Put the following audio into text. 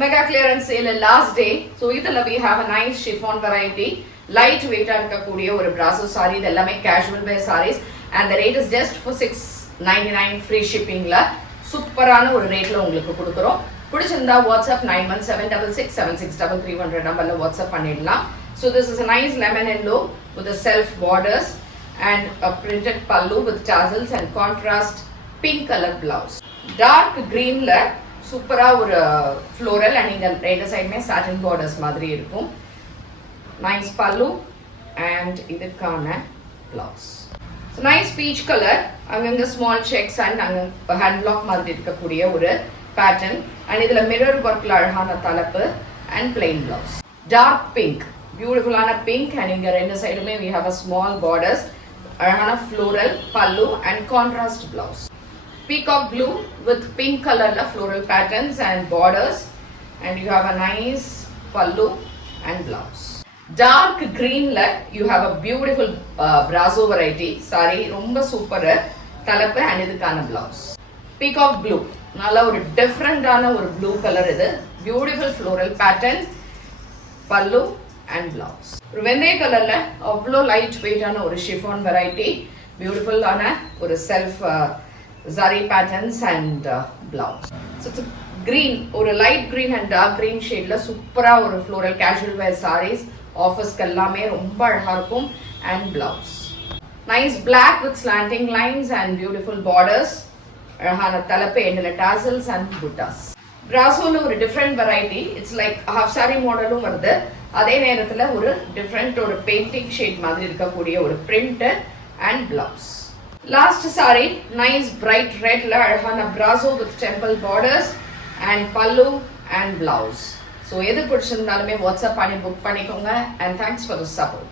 Mega clearance sale last day. So idhula we have a nice chiffon variety, light weight irukkakoodiya oru brasso saree. Idellame casual wear sarees and the rate is just for $699 free shipping la. சூப்பரான ஒரு ரேட்ல உங்களுக்கு கொடுக்குறோம். பிடிச்சிருந்தா WhatsApp 9176663300 நம்பர்ல WhatsApp பண்ணிடலாம். So this is a nice lemon yellow with a self borders and a printed pallu with tassels and contrast pink color blouse. Dark green la சூப்பரா ஒரு floral and இந்த ரெண்டு சைடுமே satin borders மாதிரி இருக்கும். Nice pallu and இதுக்கான blouse. So nice peach color, அங்கங்க small checks and அங்க hand block மாதிரி இருக்கக்கூடிய ஒரு pattern and இதுல mirror workல அழகான தலப்பு and plain blouse. Dark pink, beautiful ஆன pink and இங்க ரெண்டு சைடுமே we have a small borders, அழகான floral pallu and contrast blouse. Peacock blue with pink colorல floral patterns and borders and you have a nice pallu and blouse. Dark green la you have a beautiful brasso variety saree, romba super தலப்பு and இதுக்கான blouse. Peacock blue, நல்ல ஒரு different ஆன ஒரு blue color இது, beautiful floral pattern, pallu and blouse. ஒரு வெந்தய கலர்ல அவ்வளோ light weight ஆன ஒரு chiffon variety, beautiful ஆன ஒரு self zari patterns and blouse. So it's green, ஒரு light green and dark green shade la சூப்பரா ஒரு floral casual wear sarees ஆஃபீஸ்க்கு எல்லாமே ரொம்ப அழகா இருக்கும் and blouse. Nice black with slanting lines and beautiful borders, அழகான தலப்பு எண்ணில tassels and buttas. Brassoல ஒரு different variety, it's like half saree மாடலும் வருது, அதே நேரத்துல ஒரு different ஒரு painting shade மாதிரி இருக்கக்கூடிய ஒரு print and blouse. Last saree, nice bright red la அழகான brasso with temple borders and pallu and blouse. So எது பிடிச்சிருந்தாலுமே வாட்ஸ்அப் பண்ணி புக் பண்ணிக்கோங்க and thanks for the support.